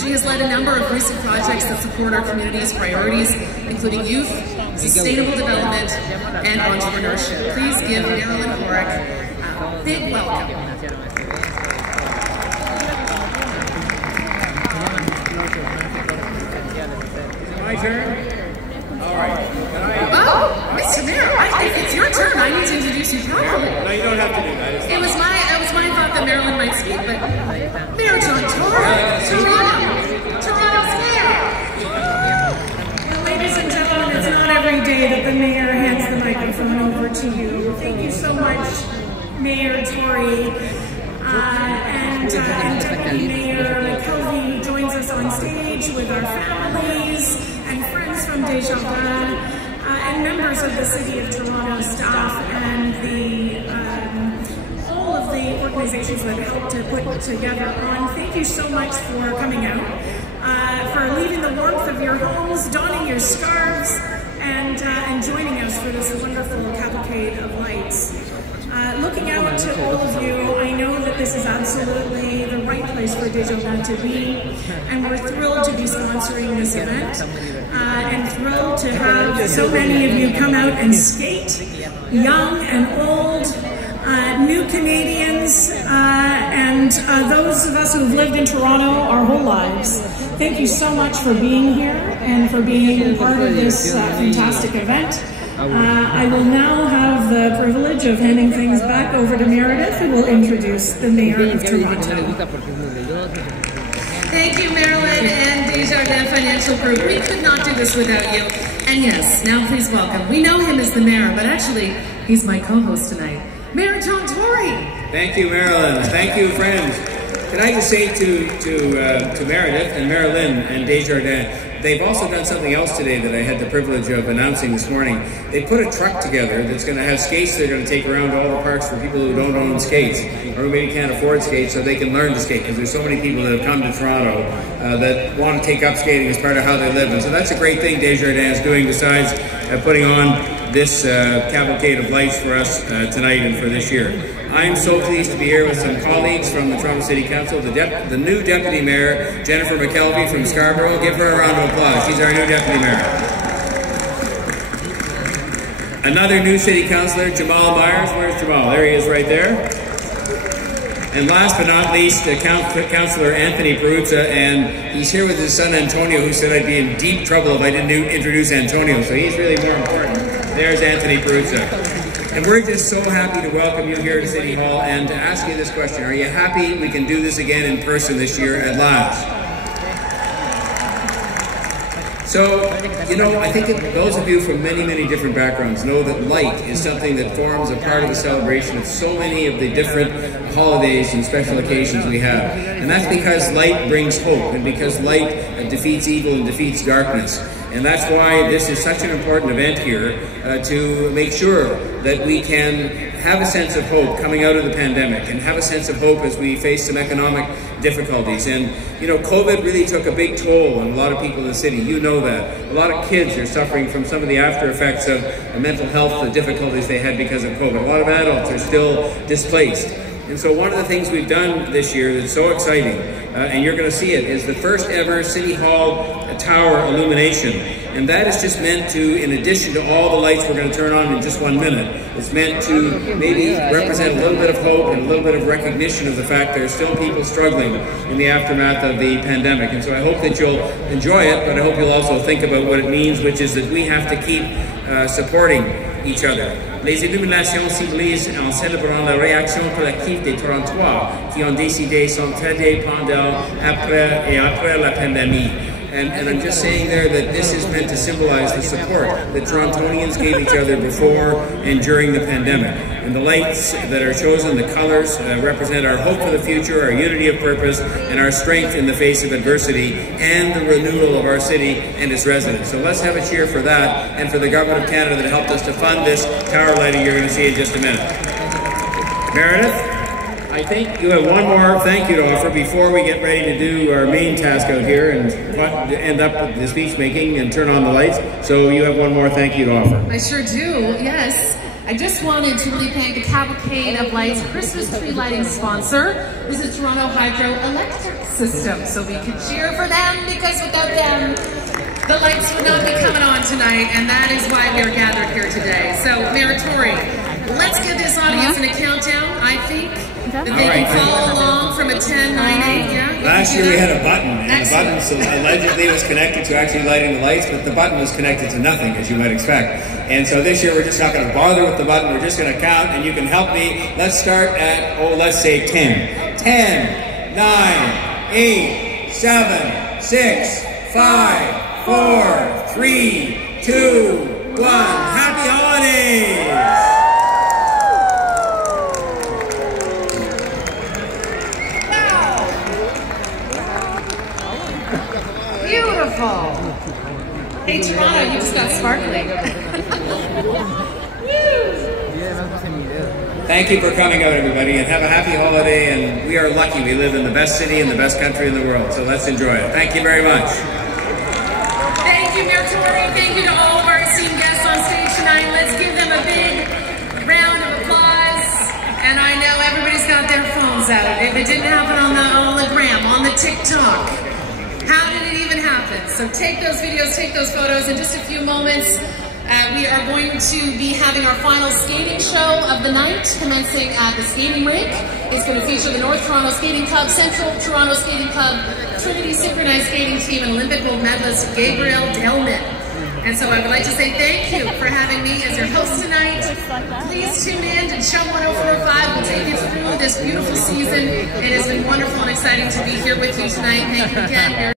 She has led a number of recent projects that support our community's priorities, including youth, sustainable development, and entrepreneurship. Please give Marilyn Horick a big welcome. My turn? All right. Oh, Mr. Mayor, I think it's your turn. I need to introduce you properly. No, you don't have to do that. It was my thought that Marilyn might speak, but Mayor John Tory, Toronto's mayor. Well, ladies and gentlemen, it's not every day that the mayor hands the microphone over to you. Thank you so much, Mayor Tory, and Deputy Mayor Kelvy, who joins us on stage with our families and friends from Desjardins, and members of the City of Toronto staff and all of the organizations that helped to put together on. Thank you so much for coming out, for leaving the warmth of your homes, donning your scarves, and joining us for this wonderful Cavalcade of Lights. Looking out to all of you, I know that this is absolutely the right place for Desjardins to be, and we're thrilled to be sponsoring this event, and thrilled to have so many of you come out and skate, young and old, new Canadians, and those of us who've lived in Toronto our whole lives. Thank you so much for being here and for being part of this fantastic event. I will now have the privilege of handing things back over to Meredith, who will introduce the Mayor of Toronto. Thank you, Marilyn and Desjardins Financial Group. We could not do this without you. And yes, now please welcome. We know him as the mayor, but actually, he's my co-host tonight, Mayor John Tory. Thank you, Marilyn. Thank you, friends. Can I just say to Meredith and Marilyn and Desjardins, they've also done something else today that I had the privilege of announcing this morning. They put a truck together that's going to have skates they're going to take around to all the parks for people who don't own skates or who maybe can't afford skates, so they can learn to skate, because there's so many people that have come to Toronto that want to take up skating as part of how they live. And so that's a great thing Desjardins is doing, besides putting on this Cavalcade of Lights for us tonight and for this year. I'm so pleased to be here with some colleagues from the Toronto City Council, the new Deputy Mayor, Jennifer McKelvey from Scarborough. Give her a round of applause. She's our new Deputy Mayor. Another new City Councillor, Jamal Myers. Where's Jamal? There he is right there. And last but not least, Councillor Anthony Peruzza, and he's here with his son Antonio, who said I'd be in deep trouble if I didn't introduce Antonio, so he's really more important. There's Anthony Peruzza. And we're just so happy to welcome you here to City Hall and to ask you this question. Are you happy we can do this again in person this year at last? So, you know, I think those of you from many, many different backgrounds know that light is something that forms a part of the celebration of so many of the different holidays and special occasions we have. And that's because light brings hope, and because light defeats evil and defeats darkness. And that's why this is such an important event here, to make sure that we can have a sense of hope coming out of the pandemic, and have a sense of hope as we face some economic difficulties. And, you know, COVID really took a big toll on a lot of people in the city. You know that. A lot of kids are suffering from some of the after effects of the mental health difficulties they had because of COVID. A lot of adults are still displaced. And so one of the things we've done this year that's so exciting, and you're going to see it, is the first ever City Hall tower illumination. And that is just meant to, in addition to all the lights we're going to turn on in just 1 minute, it's meant to maybe represent a little bit of hope and a little bit of recognition of the fact there are still people struggling in the aftermath of the pandemic. And so I hope that you'll enjoy it, but I hope you'll also think about what it means, which is that we have to keep supporting each other. Les illuminations symbolisent en célébrant la réaction collective des Torontois qui ont décidé s'entraider pendant, après la pandémie. And I'm just saying there that this is meant to symbolize the support that Torontonians gave each other before and during the pandemic. And the lights that are chosen, the colors, represent our hope for the future, our unity of purpose, and our strength in the face of adversity, and the renewal of our city and its residents. So let's have a cheer for that, and for the Government of Canada that helped us to fund this tower lighting you're going to see in just a minute. Meredith? I think you have one more thank you to offer before we get ready to do our main task out here and end up with the speech making and turn on the lights. So you have one more thank you to offer. I sure do, yes. I just wanted to really thank the Cavalcade of Lights Christmas tree lighting sponsor. This is Toronto Hydroelectric System, so we can cheer for them because without them, the lights would not be coming on tonight, and that is why we are gathered here today. So, Mayor Tory, let's give this audience a countdown, I think, that they can follow along from a 10, 9, 8, yeah? Last year we had a button, and the button allegedly was connected to actually lighting the lights, but the button was connected to nothing, as you might expect. And so this year we're just not going to bother with the button, we're just going to count, and you can help me. Let's start at, let's say 10. 10, 9, 8, 7, 6, 5, 4, 3, 2, 1. Happy holidays! Beautiful. Hey, Toronto, you just got sparkly. Thank you for coming out, everybody, and have a happy holiday. And we are lucky we live in the best city and the best country in the world. So let's enjoy it. Thank you very much. Thank you, Mayor Tory. Thank you to all of our esteemed guests on stage tonight. Let's give them a big round of applause. And I know everybody's got their phones out. If it didn't happen on the gram, on the TikTok, how did it even happen? So take those videos, take those photos. In just a few moments, we are going to be having our final skating show of the night, commencing at the skating rink. It's going to feature the North Toronto Skating Club, Central Toronto Skating Club, Trinity Synchronized Skating Team, and Olympic gold medalist Gabriel Delman. And so I would like to say thank you for having me as your host tonight. Please tune in to Chum 1045. We'll take you through this beautiful season. It has been wonderful and exciting to be here with you tonight. Thank you again.